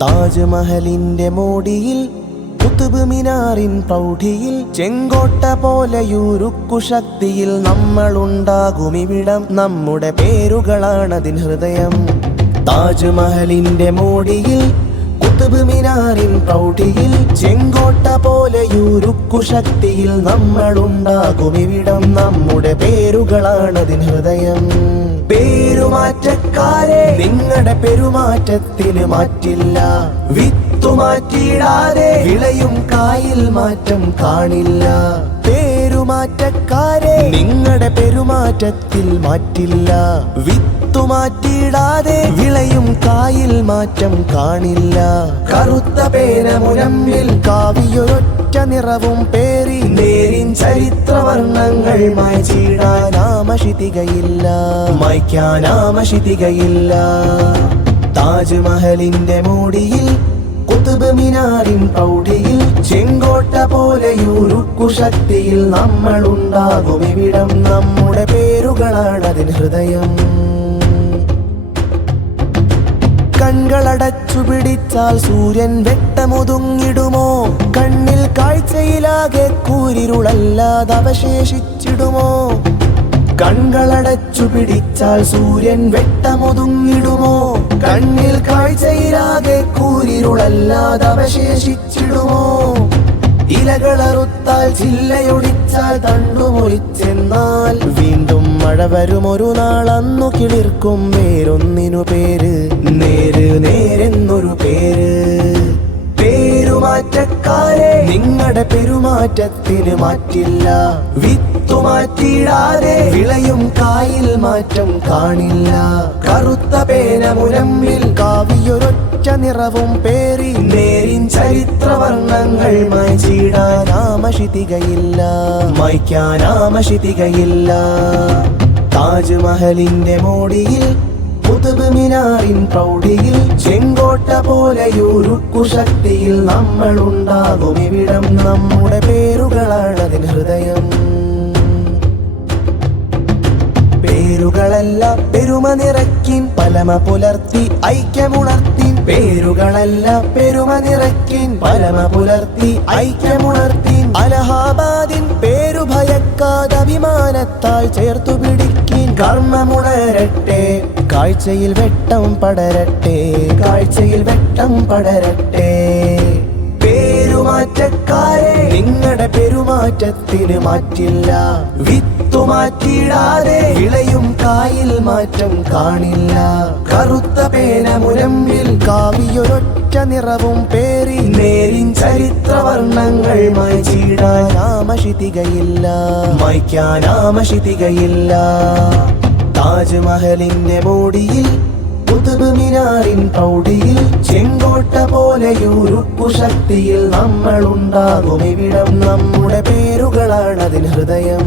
താജ്മഹലിന്റെ മോടിയിൽ കുതുബ് മിനാറിൻ പ്രൗഢിയിൽ ചെങ്കോട്ട പോലെയുരുക്കു ശക്തിയിൽ നമ്മളുണ്ടാകുമിവിടം നമ്മുടെ പേരുകളാണതിൻ ഹൃദയം. താജ്മഹലിന്റെ മോടിയിൽ കുതുബ് മിനാറിൻ പ്രൗഢിയിൽ ചെങ്കോട്ട പോലെയുരുക്കു ശക്തിയിൽ നമ്മളുണ്ടാകുമിവിടം നമ്മുടെ പേരുകളാണതിൻ ഹൃദയം. പേരുമാറ്റക്കാരെ നിങ്ങളുടെ പെരുമാറ്റത്തിന് മാറ്റില്ല. വിത്തുമാറ്റിയിടാതെ വിളയും കായിൽ മാറ്റം കാണില്ല. പേരുമാറ്റക്കാരെ നിങ്ങളുടെ പെരുമാറ്റത്തിൽ മാറ്റില്ല. വിത്തുമാറ്റിയിടാതെ വിളയും കായിൽ മാറ്റം കാണില്ല. കറുത്ത പേന മുനമ്പിൽ കാവിയൊരൊറ്റ നിറവും പേറി നേരിൻ ചരിത്രവർണ്ണങ്ങൾ മായ്ച്ചിടാനാമശിതികയില്ല, മായ്ക്കാനാമശിതികയില്ല. താജ്മഹലിന്റെ മോടിയിൽ കുതുബ് മിനാറിൻ പ്രൗഢിയിൽ ചെങ്കോട്ട പോലെയുരുക്കു ശക്തിയിൽ നമ്മളുണ്ടാകുമിവിടം നമ്മുടെ പേരുകളാണതിൻ ഹൃദയം. കൺകളടച്ചു പിടിച്ചാൽ സൂര്യൻ വെട്ടമൊതുങ്ങിടുമോ? കണ്ണിൽ കാഴ്ചയിലാകെ കൂരിരുളല്ലാതെ അവശേഷിച്ചിടുമോ? കൺകളടച്ചു പിടിച്ചാൽ സൂര്യൻ വെട്ടമൊതുങ്ങിടുമോ? കണ്ണിൽ കാഴ്ചയിലാകെ കൂരിരുളല്ലാതെ അവശേഷിച്ചിടുമോ? ഇലകളറുത്താൽ ചില്ലയൊടിച്ചാൽ തണ്ടുമുറിച്ചെന്നാൽ വീണ്ടും മഴ വരുമൊരു നാൾ. അന്നു കിളിർക്കും വേരൊന്നിനു പേര്, നേര് നേരെന്നൊരു പേര്. പേരുമാറ്റക്കാരെ നിങ്ങളുടെ പെരുമാറ്റത്തിന് മാറ്റില്ല. വിത്തുമാറ്റിയിടാതെ വിളയും കായിൽ മാറ്റം കാണില്ല. കറുത്ത പേന മുനമ്പിൽ കാവിയൊരൊറ്റ നിറവും പേറി നേരിൻ ചരിത്രവർണ്ണങ്ങൾ മായ്ച്ചിടാനാമശിതികയില്ല, മായ്ക്കാനാമശിതികയില്ല. താജ്മഹലിന്റെ മോടിയിൽ കുതുബ് മിനാറിൻ പ്രൗഢിയിൽ ചെങ്കോട്ട പോലെയുരുക്കു ശക്തിയിൽ നമ്മളുണ്ടാകുമിവിടം നമ്മുടെ പേരുകളാണതിൻ ഹൃദയം. പേരുകളല്ല പെരുമ നിറക്കിൻ പലമ പുലർത്തി ഐക്യമുണർത്തിൻ. പേരുകളല്ല പെരുമ നിറക്കിൻ പലമ പുലർത്തി ഐക്യമുണർത്തിൻ. അലഹാബാദിൻ പേരു ഭയക്കാതെ അഭിമാനത്താൽ ചേർത്തു പിടിക്കിൻ. കർമ്മമുണരട്ടെ, കാഴ്ചയിൽ വെട്ടം പടരട്ടെ, കാഴ്ചയിൽ വെട്ടം പടരട്ടെ. പേരുമാറ്റക്കാരെ നിങ്ങളുടെ പെരുമാറ്റത്തിന് മാറ്റില്ല. വിത്തുമാറ്റിയിടാതെ വിളയും കായിൽ മാറ്റം കാണില്ല. കറുത്ത പേന മുനമ്പിൽ കാവിയൊരൊറ്റ നിറവും പേറി നേരിൻ ചരിത്രവർണ്ണങ്ങൾ മായ്ച്ചിടാനാമശിതികയില്ല, മായ്ക്കാനാമശിതികയില്ല. താജ്മഹലിന്റെ മോടിയിൽ കുതുബ് മിനാറിൻ പ്രൗഢിയിൽ ചെങ്കോട്ട പോലെയുരുക്കു ശക്തിയിൽ നമ്മളുണ്ടാകുമിവിടം നമ്മുടെ പേരുകളാണതിൻ ഹൃദയം.